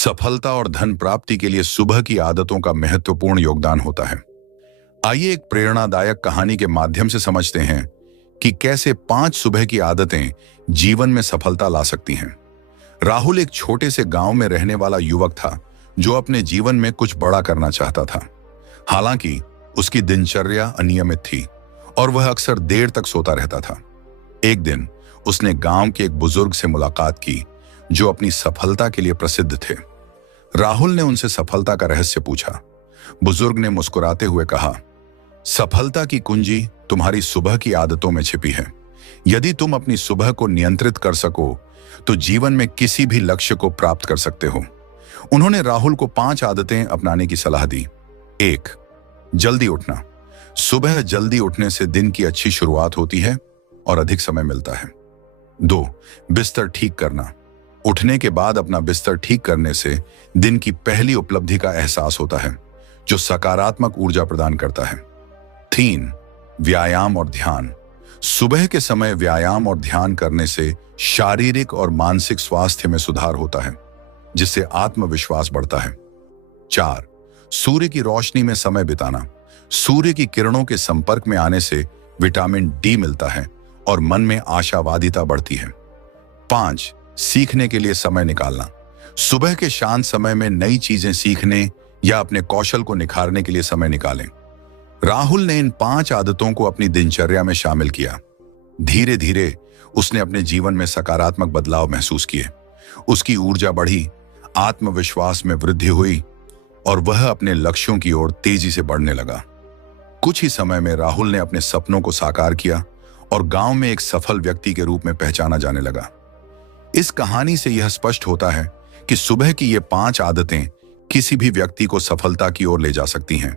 सफलता और धन प्राप्ति के लिए सुबह की आदतों का महत्वपूर्ण योगदान होता है। आइए एक प्रेरणादायक कहानी के माध्यम से समझते हैं कि कैसे 5 सुबह की आदतें जीवन में सफलता ला सकती हैं। राहुल एक छोटे से गांव में रहने वाला युवक था जो अपने जीवन में कुछ बड़ा करना चाहता था। हालांकि उसकी दिनचर्या अनियमित थी और वह अक्सर देर तक सोता रहता था। एक दिन उसने गांव के एक बुजुर्ग से मुलाकात की जो अपनी सफलता के लिए प्रसिद्ध थे। राहुल ने उनसे सफलता का रहस्य पूछा। बुजुर्ग ने मुस्कुराते हुए कहा, सफलता की कुंजी तुम्हारी सुबह की आदतों में छिपी है। यदि तुम अपनी सुबह को नियंत्रित कर सको तो जीवन में किसी भी लक्ष्य को प्राप्त कर सकते हो। उन्होंने राहुल को 5 आदतें अपनाने की सलाह दी। 1. जल्दी उठना। सुबह जल्दी उठने से दिन की अच्छी शुरुआत होती है और अधिक समय मिलता है। 2. बिस्तर ठीक करना। उठने के बाद अपना बिस्तर ठीक करने से दिन की पहली उपलब्धि का एहसास होता है जो सकारात्मक ऊर्जा प्रदान करता है। 3. व्यायाम और ध्यान। सुबह के समय व्यायाम और ध्यान करने से शारीरिक और मानसिक स्वास्थ्य में सुधार होता है जिससे आत्मविश्वास बढ़ता है। 4. सूर्य की रोशनी में समय बिताना। सूर्य की किरणों के संपर्क में आने से विटामिन डी मिलता है और मन में आशावादिता बढ़ती है। 5. सीखने के लिए समय निकालना। सुबह के शांत समय में नई चीजें सीखने या अपने कौशल को निखारने के लिए समय निकालें। राहुल ने इन 5 आदतों को अपनी दिनचर्या में शामिल किया। धीरे धीरे उसने अपने जीवन में सकारात्मक बदलाव महसूस किए। उसकी ऊर्जा बढ़ी, आत्मविश्वास में वृद्धि हुई और वह अपने लक्ष्यों की ओर तेजी से बढ़ने लगा। कुछ ही समय में राहुल ने अपने सपनों को साकार किया और गांव में एक सफल व्यक्ति के रूप में पहचाना जाने लगा। इस कहानी से यह स्पष्ट होता है कि सुबह की ये 5 आदतें किसी भी व्यक्ति को सफलता की ओर ले जा सकती हैं